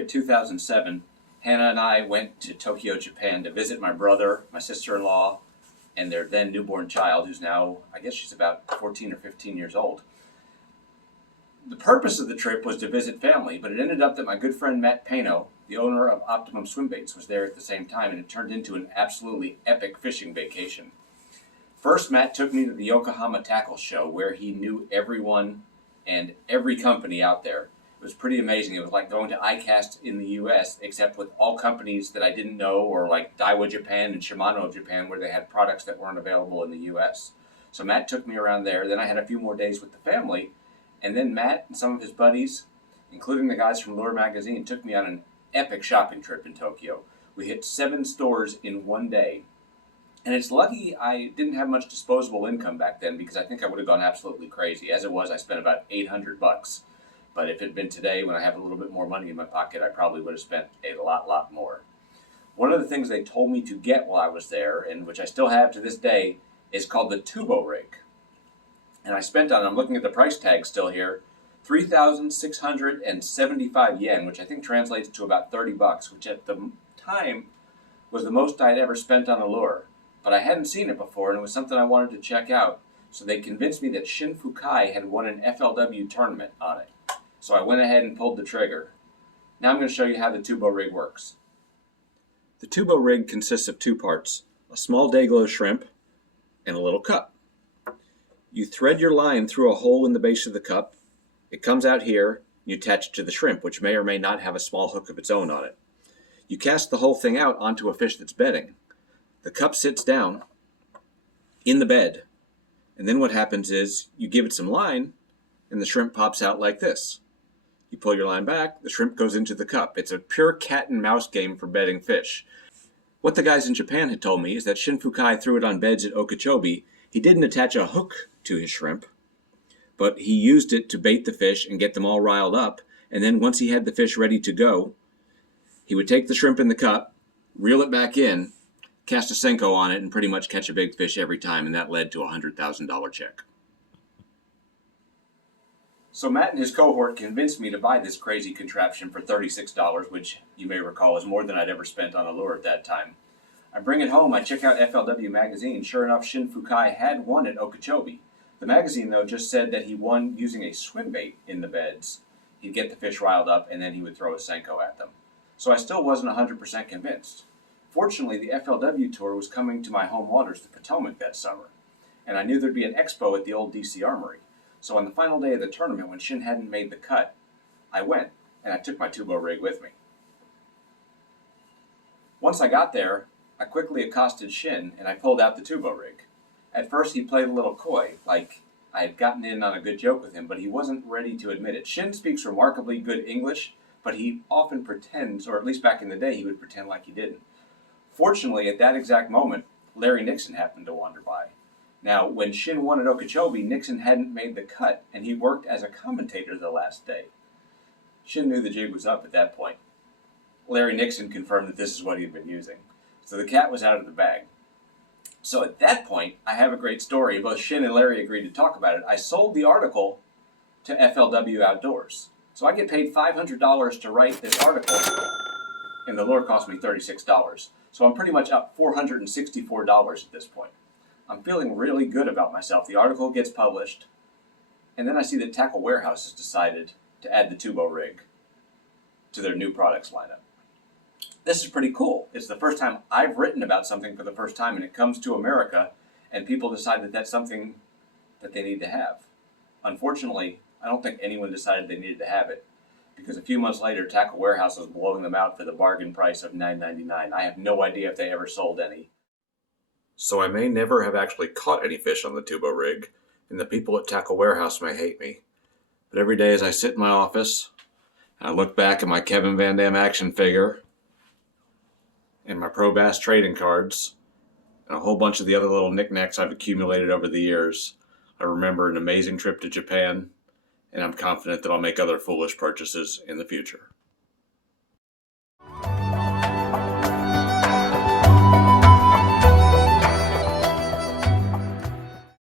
January 2007, Hannah and I went to Tokyo, Japan to visit my brother, my sister-in-law, and their then newborn child, who's now, I guess she's about 14 or 15 years old. The purpose of the trip was to visit family, but it ended up that my good friend Matt Paino, the owner of Optimum Swim Baits, was there at the same time, and it turned into an absolutely epic fishing vacation. First, Matt took me to the Yokohama Tackle Show, where he knew everyone and every company out there. It was pretty amazing. It was like going to ICAST in the U.S., except with all companies that I didn't know, or like Daiwa Japan and Shimano of Japan, where they had products that weren't available in the U.S. So Matt took me around there. Then I had a few more days with the family, and then Matt and some of his buddies, including the guys from Lure Magazine, took me on an epic shopping trip in Tokyo. We hit 7 stores in one day. And it's lucky I didn't have much disposable income back then, because I think I would have gone absolutely crazy. As it was, I spent about $800. But if it had been today, when I have a little bit more money in my pocket, I probably would have spent a lot more. One of the things they told me to get while I was there, and which I still have to this day, is called the Tubo Rig. And I spent on, I'm looking at the price tag still here, 3,675 yen, which I think translates to about $30, which at the time was the most I'd ever spent on a lure. But I hadn't seen it before, and it was something I wanted to check out. So they convinced me that Shin Fukae had won an FLW tournament on it. So I went ahead and pulled the trigger. Now I'm going to show you how the Tubo Rig works. The Tubo Rig consists of 2 parts, a small Dayglow shrimp and a little cup. You thread your line through a hole in the base of the cup. It comes out here, you attach it to the shrimp, which may or may not have a small hook of its own on it. You cast the whole thing out onto a fish that's bedding. The cup sits down in the bed, and then what happens is you give it some line, and the shrimp pops out like this. You pull your line back, the shrimp goes into the cup. It's a pure cat and mouse game for bedding fish. What the guys in Japan had told me is that Shin Fukae threw it on beds at Okeechobee. He didn't attach a hook to his shrimp, but he used it to bait the fish and get them all riled up, and then once he had the fish ready to go, he would take the shrimp in the cup, reel it back in, cast a Senko on it, and pretty much catch a big fish every time, and that led to a $100,000 check. So Matt and his cohort convinced me to buy this crazy contraption for $36, which you may recall is more than I'd ever spent on a lure at that time. I bring it home, I check out FLW magazine. Sure enough, Shin Fukae had won at Okeechobee. The magazine, though, just said that he won using a swim bait in the beds. He'd get the fish riled up, and then he would throw a Senko at them. So I still wasn't 100% convinced. Fortunately, the FLW tour was coming to my home waters, the Potomac, that summer, and I knew there'd be an expo at the old DC Armory. So on the final day of the tournament, when Shin hadn't made the cut, I went, and I took my Tubo Rig with me. Once I got there, I quickly accosted Shin, and I pulled out the Tubo Rig. At first, he played a little coy, like I had gotten in on a good joke with him, but he wasn't ready to admit it. Shin speaks remarkably good English, but he often pretends, or at least back in the day, he would pretend like he didn't. Fortunately, at that exact moment, Larry Nixon happened to wander by. Now, when Shin won at Okeechobee, Nixon hadn't made the cut, and he worked as a commentator the last day. Shin knew the jig was up at that point. Larry Nixon confirmed that this is what he had been using. So the cat was out of the bag. So at that point, I have a great story. Both Shin and Larry agreed to talk about it. I sold the article to FLW Outdoors. So I get paid $500 to write this article, and the lure cost me $36. So I'm pretty much up $464 at this point. I'm feeling really good about myself. The article gets published, and then I see that Tackle Warehouse has decided to add the Tubo Rig to their new products lineup. This is pretty cool. It's the first time I've written about something for the first time, and it comes to America, and people decide that that's something that they need to have. Unfortunately, I don't think anyone decided they needed to have it, because a few months later, Tackle Warehouse was blowing them out for the bargain price of $9.99. I have no idea if they ever sold any. So I may never have actually caught any fish on the Tubo Rig, and the people at Tackle Warehouse may hate me. But every day as I sit in my office, and I look back at my Kevin Van Dam action figure, and my Pro Bass trading cards, and a whole bunch of the other little knickknacks I've accumulated over the years, I remember an amazing trip to Japan, and I'm confident that I'll make other foolish purchases in the future.